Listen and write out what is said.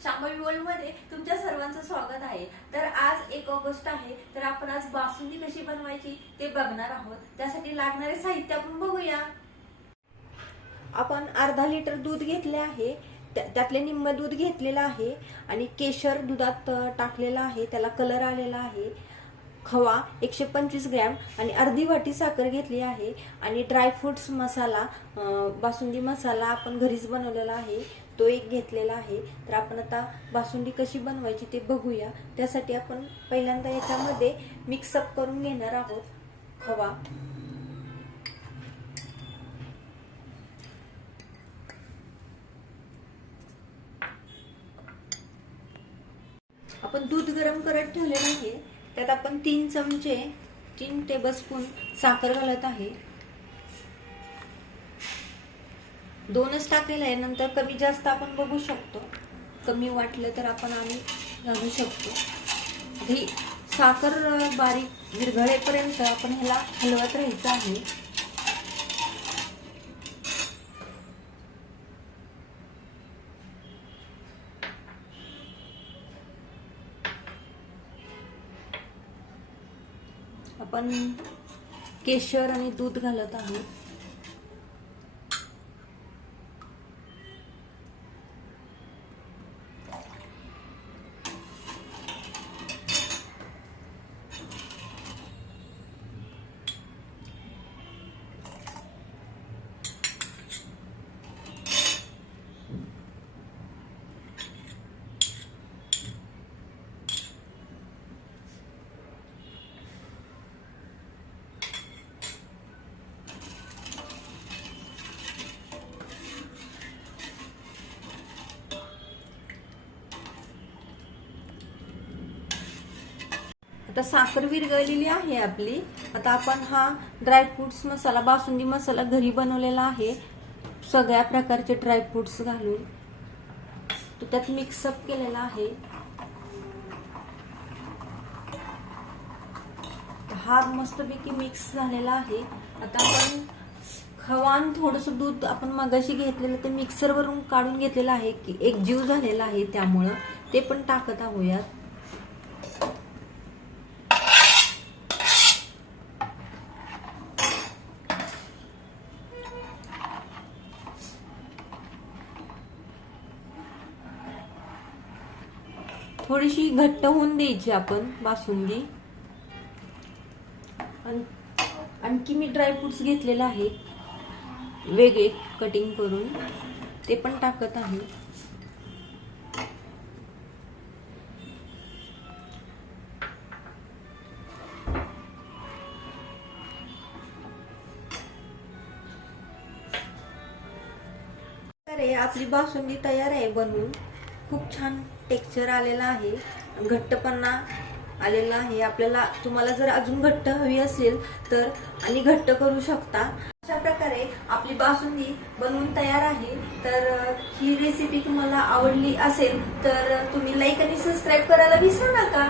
Shambhavi world मध्ये तुमच्या सर्वांचं स्वागत आहे। तर आज 1 ऑगस्ट आहे, तर आपण आज बासुंदी कशी बनवायची ते बघणार आहोत। त्यासाठी लागणारे साहित्य आपण बघूया। आपण अर्धा लिटर दूध घेतले आहे, त्यातले निम्म दूध घेतलेलं आहे आणि केशर दुधात टाकलेला आहे, त्याला कलर आलेला आहे। खवा 125 ग्रॅम आणि अर्धी वाटी साखर घेतली आहे आणि ड्रायफ्रुट्स मसाला, बासुंदी मसाला आपण घरीच बनवलेला आहे, तो एक घेतलेला आहे। तर आपण आता बासुंदी कशी बनवायची ते बघूया। त्यासाठी आपण पहिल्यांदा याच्यामध्ये मिक्सअप करून घेणार आहोत खवा। आपण दूध गरम करत ठेवलेलं आहे, त्यात आपण 3 टेबलस्पून साखर घालत आहे। 2च टाकलेलं आहे, नंतर कमी जास्त आपण बघू शकतो, कमी वाटलं तर आपण घालू शकतो। ही साखर बारीक विरघळेपर्यंत आपण ह्याला हलवत राहायचं आहे। आपण केशर आणि दूध घालत आहोत। आता साखर विरघळलेली आहे आपली। आता आपण हा ड्रायफ्रुट्स मसाला, बासुंदी मसाला घरी बनवलेला आहे, सगळ्या प्रकारचे ड्रायफ्रुट्स घालून तो त्यात मिक्सअप केलेला आहे। हा मस्तपैकी मिक्स झालेला आहे। आता आपण खवा आणि थोडंसं दूध आपण मगाशी घेतलेलं ते मिक्सर वरून काढून घेतलेलं आहे, की एक जीव झालेला आहे, त्यामुळं ते पण टाकत आहोत। थोडीशी घट्ट होऊन द्यायची आपण बासुंदी। आणखी मी ड्रायफ्रुट्स घेतलेला आहे वेगळे कटिंग करून, ते पण टाकत आहे। तर आपली बासुंदी तयार आहे बनवून। खूप छान टेक्स्चर आलेला आहे, घट्टपणा आलेला आहे। तुम्हाला जर अजून घट्ट हवी असेल तर आणि घट्ट करू शकता। अशा प्रकारे आपली बासुंदी बनवून तयार आहे। तर ही रेसिपी तुम्हाला आवडली असेल तर तुम्ही लाईक आणि सबस्क्राईब करायला विसरू नका।